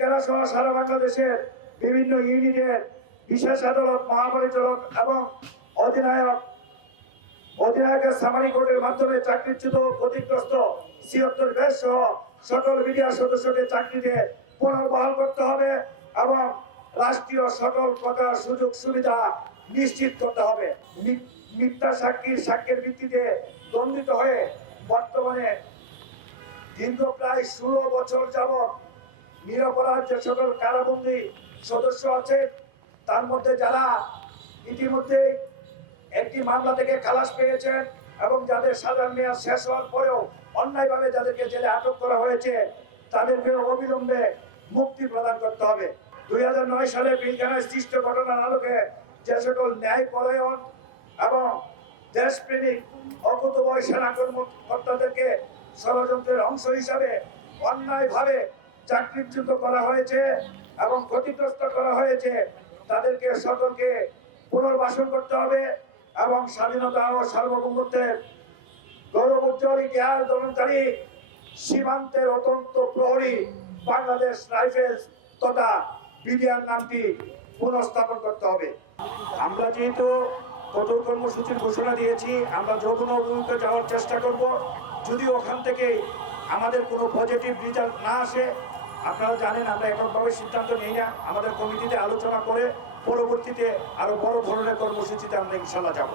জেলা সহ সারা বাংলাদেশের বিভিন্ন ইউনিটের বিশেষ আদালত, মহাপরিচালক এবং অধিনায়কের সামারি কোর্টের মাধ্যমে চাকরিচ্যুত ক্ষতিগ্রস্ত ৭৬ ব্যাচ সহ সকল মিডিয়া সদস্যকে চাকরিতে পুনর্বহাল করতে হবে এবং রাষ্ট্রীয় সকল প্রকার সুযোগ সুবিধা নিশ্চিত করতে হবে। মিথ্যা সাক্ষ্যের ভিত্তিতে দণ্ডিত হয়ে বর্তমানে দীর্ঘ প্রায় ১৬ বছর যাবৎ নিরপরাধ যে সকল কারাবন্দী সদস্য আছে, তার মধ্যে যারা ইতিমধ্যে একটি মামলা থেকে খালাস পেয়েছেন এবং যাদের সাজার মেয়াদ শেষ হওয়ার পরেও অন্যায়ভাবে যাদেরকে জেলে আটক করা হয়েছে, তাদেরকে অবিলম্বে মুক্তি প্রদান করতে হবে। ২০০৯ সালে পিলখানায় সৃষ্ট ঘটনার আলোকে যে সকল ন্যায়পরায়ণ এবং দেশপ্রেমিক অকুতোভয় সেনা কর্মকর্তাদেরকে ষড়যন্ত্রের অংশ হিসাবে অন্যায়ভাবে চাকরিচ্যুত করা হয়েছে এবং ক্ষতিগ্রস্ত করা হয়েছে, তাদেরকে সকলকে পুনর্বাসন করতে হবে এবং স্বাধীনতা ও সার্বভৌমত্বের গৌরব উজ্জ্বল ইতিহাস দলনকারী সীমান্তের অত্যন্ত প্রহরী বাংলাদেশ রাইফেলস তথা বিডিআর নামটি পুনঃস্থাপন করতে হবে। আমরা যেহেতু কঠোর কর্মসূচির ঘোষণা দিয়েছি, আমরা যৌন অভিমুখে যাওয়ার চেষ্টা করব। যদি ওখান থেকে আমাদের কোনো পজিটিভ রেজাল্ট না আসে, আপনারা জানেন আমরা এককভাবে সিদ্ধান্ত নেই না, আমাদের কমিটিতে আলোচনা করে পরবর্তীতে আরো বড় ধরনের কর্মসূচিতে আমরা ইনশাল্লাহ যাব।